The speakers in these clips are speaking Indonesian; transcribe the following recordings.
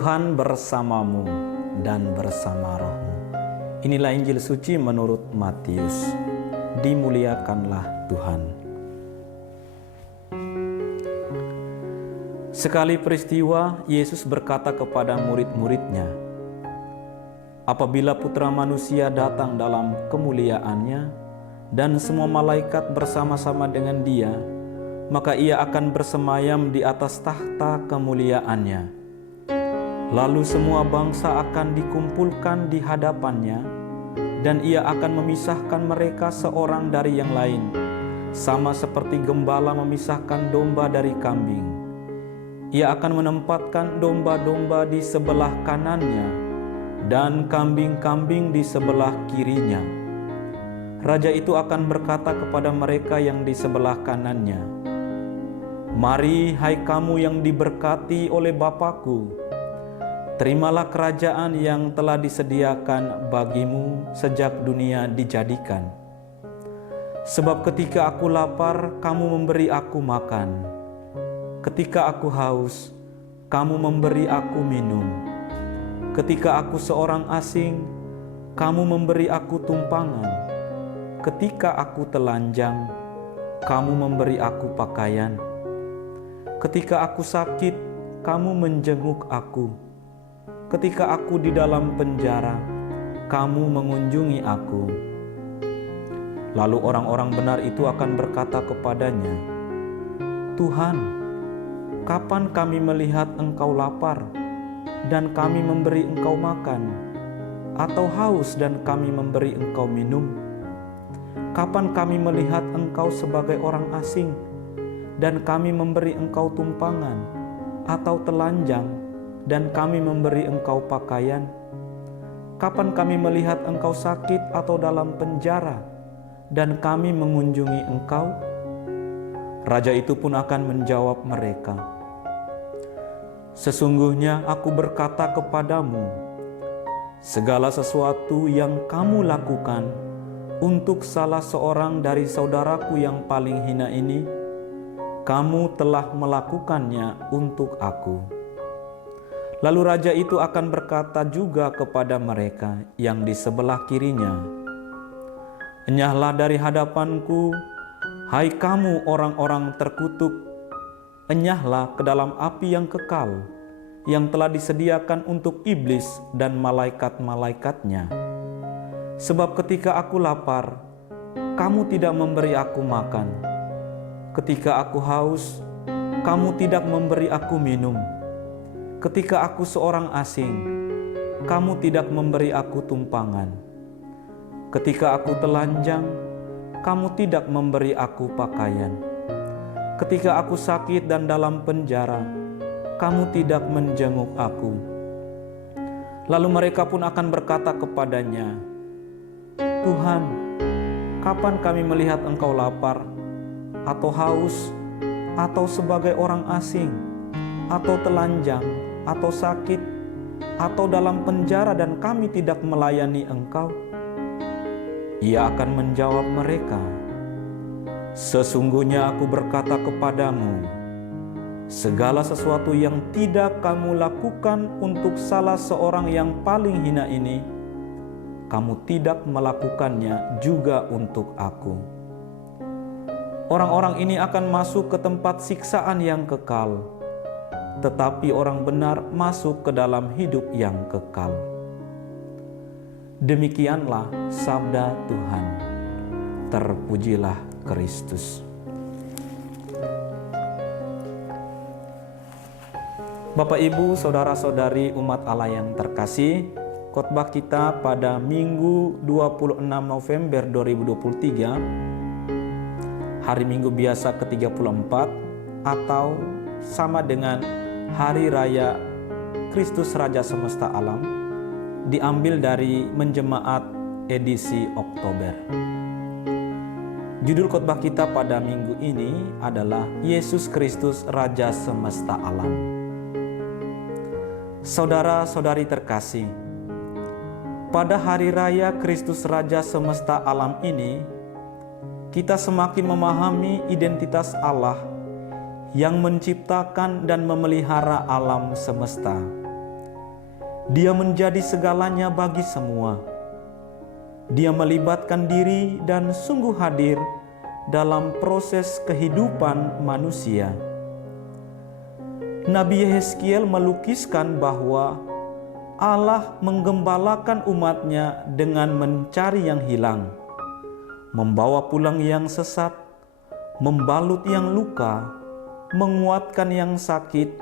Tuhan bersamamu dan bersama rohmu. Inilah Injil suci menurut Matius. Dimuliakanlah Tuhan. Sekali peristiwa, Yesus berkata kepada murid-muridnya, "Apabila Putra Manusia datang dalam kemuliaannya dan semua malaikat bersama-sama dengan Dia, maka Ia akan bersemayam di atas tahta kemuliaannya. Lalu semua bangsa akan dikumpulkan di hadapannya, dan Ia akan memisahkan mereka seorang dari yang lain, sama seperti gembala memisahkan domba dari kambing. Ia akan menempatkan domba-domba di sebelah kanannya, dan kambing-kambing di sebelah kirinya. Raja itu akan berkata kepada mereka yang di sebelah kanannya, 'Mari, hai kamu yang diberkati oleh Bapa-Ku, terimalah kerajaan yang telah disediakan bagimu sejak dunia dijadikan. Sebab ketika aku lapar, kamu memberi aku makan. Ketika aku haus, kamu memberi aku minum. Ketika aku seorang asing, kamu memberi aku tumpangan. Ketika aku telanjang, kamu memberi aku pakaian. Ketika aku sakit, kamu menjenguk aku. Ketika aku di dalam penjara, kamu mengunjungi aku.' Lalu orang-orang benar itu akan berkata kepadanya, 'Tuhan, kapan kami melihat Engkau lapar dan kami memberi Engkau makan, atau haus dan kami memberi Engkau minum? Kapan kami melihat Engkau sebagai orang asing dan kami memberi Engkau tumpangan, atau telanjang dan kami memberi Engkau pakaian? Kapan kami melihat Engkau sakit atau dalam penjara dan kami mengunjungi Engkau?' Raja itu pun akan menjawab mereka, 'Sesungguhnya aku berkata kepadamu, segala sesuatu yang kamu lakukan untuk salah seorang dari saudaraku yang paling hina ini, kamu telah melakukannya untuk aku.' Lalu raja itu akan berkata juga kepada mereka yang di sebelah kirinya, 'Enyahlah dari hadapanku, hai kamu orang-orang terkutuk, enyahlah ke dalam api yang kekal, yang telah disediakan untuk iblis dan malaikat-malaikatnya. Sebab ketika aku lapar, kamu tidak memberi aku makan. Ketika aku haus, kamu tidak memberi aku minum. Ketika aku seorang asing, kamu tidak memberi aku tumpangan. Ketika aku telanjang, kamu tidak memberi aku pakaian. Ketika aku sakit dan dalam penjara, kamu tidak menjenguk aku.' Lalu mereka pun akan berkata kepadanya, 'Tuhan, kapan kami melihat Engkau lapar, atau haus, atau sebagai orang asing, atau telanjang, atau sakit, atau dalam penjara dan kami tidak melayani Engkau?' Ia akan menjawab mereka, 'Sesungguhnya aku berkata kepadamu, segala sesuatu yang tidak kamu lakukan untuk salah seorang yang paling hina ini, kamu tidak melakukannya juga untuk aku.' Orang-orang ini akan masuk ke tempat siksaan yang kekal, tetapi orang benar masuk ke dalam hidup yang kekal." Demikianlah sabda Tuhan. Terpujilah Kristus. Bapak, Ibu, saudara-saudari umat Allah yang terkasih, khotbah kita pada Minggu 26 November 2023, hari Minggu biasa ke-34 atau sama dengan Hari Raya Kristus Raja Semesta Alam, diambil dari Menjemaat edisi Oktober. Judul khotbah kita pada minggu ini adalah Yesus Kristus Raja Semesta Alam. Saudara-saudari terkasih, pada Hari Raya Kristus Raja Semesta Alam ini, kita semakin memahami identitas Allah yang menciptakan dan memelihara alam semesta, Dia menjadi segalanya bagi semua. Dia melibatkan diri dan sungguh hadir dalam proses kehidupan manusia. Nabi Yehezkiel melukiskan bahwa Allah menggembalakan umatnya dengan mencari yang hilang, membawa pulang yang sesat, membalut yang luka, menguatkan yang sakit,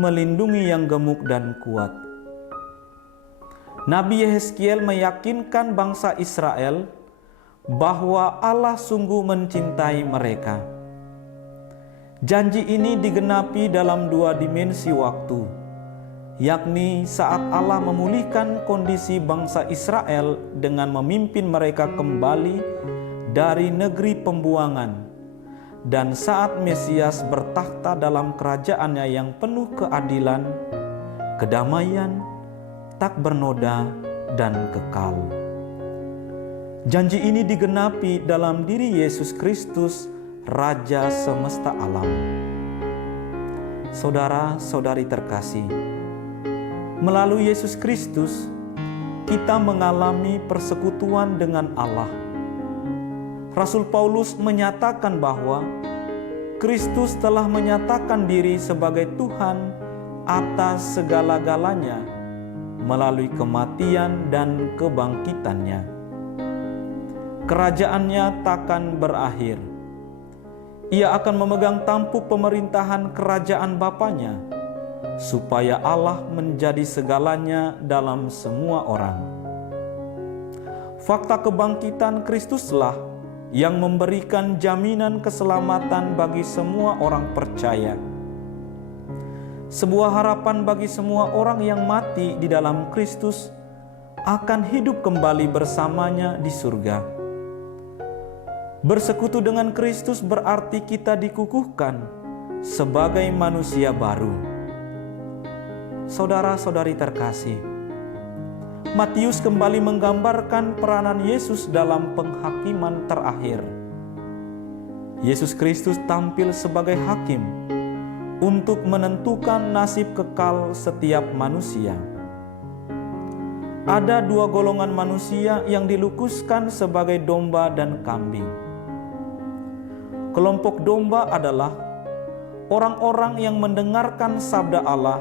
melindungi yang gemuk dan kuat. Nabi Yehezkiel meyakinkan bangsa Israel bahwa Allah sungguh mencintai mereka. Janji ini digenapi dalam 2 dimensi waktu, yakni saat Allah memulihkan kondisi bangsa Israel dengan memimpin mereka kembali dari negeri pembuangan, dan saat Mesias bertakhta dalam kerajaannya yang penuh keadilan, kedamaian, tak bernoda, dan kekal. Janji ini digenapi dalam diri Yesus Kristus, Raja semesta alam. Saudara-saudari terkasih, melalui Yesus Kristus, kita mengalami persekutuan dengan Allah. Rasul Paulus menyatakan bahwa Kristus telah menyatakan diri sebagai Tuhan atas segala-galanya melalui kematian dan kebangkitannya. Kerajaannya takkan berakhir. Ia akan memegang tampuk pemerintahan kerajaan Bapanya, supaya Allah menjadi segalanya dalam semua orang. Fakta kebangkitan Kristuslah yang memberikan jaminan keselamatan bagi semua orang percaya. Sebuah harapan bagi semua orang yang mati di dalam Kristus akan hidup kembali bersamanya di surga. Bersekutu dengan Kristus berarti kita dikukuhkan sebagai manusia baru. Saudara-saudari terkasih, Matius kembali menggambarkan peranan Yesus dalam penghakiman terakhir. Yesus Kristus tampil sebagai hakim untuk menentukan nasib kekal setiap manusia. Ada 2 golongan manusia yang dilukiskan sebagai domba dan kambing. Kelompok domba adalah orang-orang yang mendengarkan sabda Allah,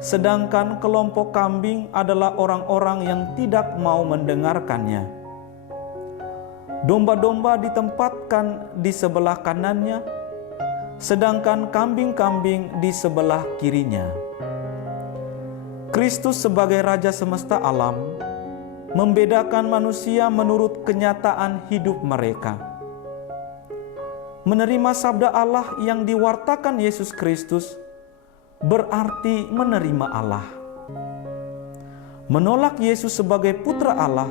sedangkan kelompok kambing adalah orang-orang yang tidak mau mendengarkannya. Domba-domba ditempatkan di sebelah kanannya, sedangkan kambing-kambing di sebelah kirinya. Kristus sebagai Raja semesta alam membedakan manusia menurut kenyataan hidup mereka. Menerima sabda Allah yang diwartakan Yesus Kristus berarti menerima Allah. Menolak Yesus sebagai putra Allah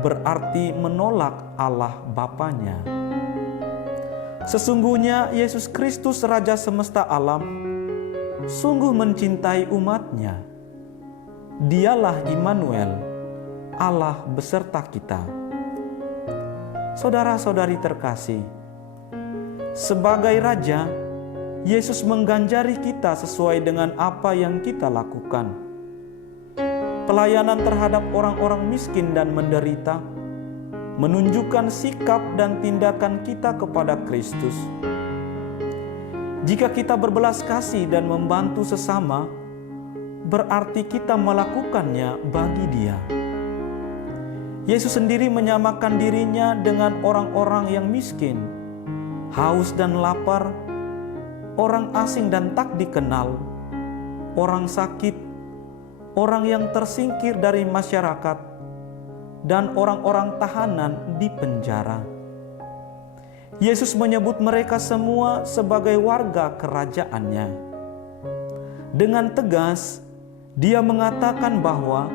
berarti menolak Allah Bapanya. Sesungguhnya Yesus Kristus Raja semesta alam sungguh mencintai umatnya. Dialah Immanuel, Allah beserta kita. Saudara-saudari terkasih, sebagai Raja, Yesus mengganjari kita sesuai dengan apa yang kita lakukan. Pelayanan terhadap orang-orang miskin dan menderita menunjukkan sikap dan tindakan kita kepada Kristus. Jika kita berbelas kasih dan membantu sesama, berarti kita melakukannya bagi Dia. Yesus sendiri menyamakan dirinya dengan orang-orang yang miskin, haus dan lapar, orang asing dan tak dikenal, orang sakit, orang yang tersingkir dari masyarakat, dan orang-orang tahanan di penjara. Yesus menyebut mereka semua sebagai warga kerajaannya. Dengan tegas, Dia mengatakan bahwa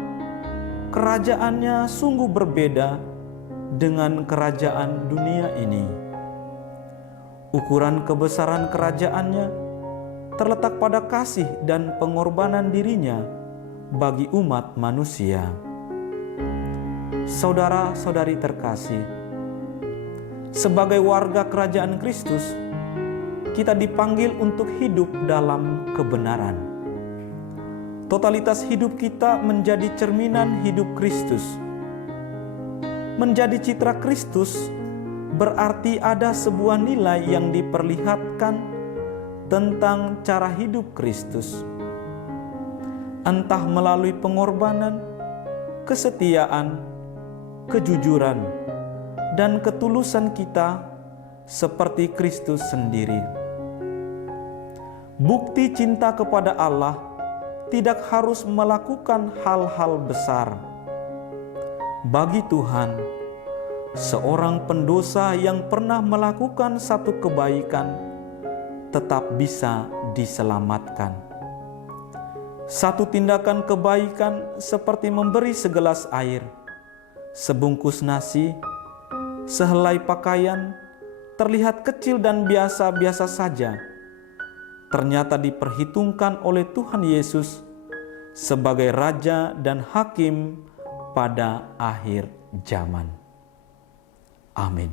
kerajaannya sungguh berbeda dengan kerajaan dunia ini. Ukuran kebesaran kerajaannya terletak pada kasih dan pengorbanan dirinya bagi umat manusia. Saudara-saudari terkasih, sebagai warga kerajaan Kristus, kita dipanggil untuk hidup dalam kebenaran. totalitas hidup kita menjadi cerminan hidup Kristus. Menjadi citra Kristus berarti ada sebuah nilai yang diperlihatkan tentang cara hidup Kristus. Entah melalui pengorbanan, kesetiaan, kejujuran, dan ketulusan kita seperti Kristus sendiri. Bukti cinta kepada Allah tidak harus melakukan hal-hal besar. Bagi Tuhan, seorang pendosa yang pernah melakukan satu kebaikan tetap bisa diselamatkan. Satu tindakan kebaikan seperti memberi segelas air, sebungkus nasi, sehelai pakaian, terlihat kecil dan biasa-biasa saja, ternyata diperhitungkan oleh Tuhan Yesus sebagai Raja dan Hakim pada akhir zaman. Amin.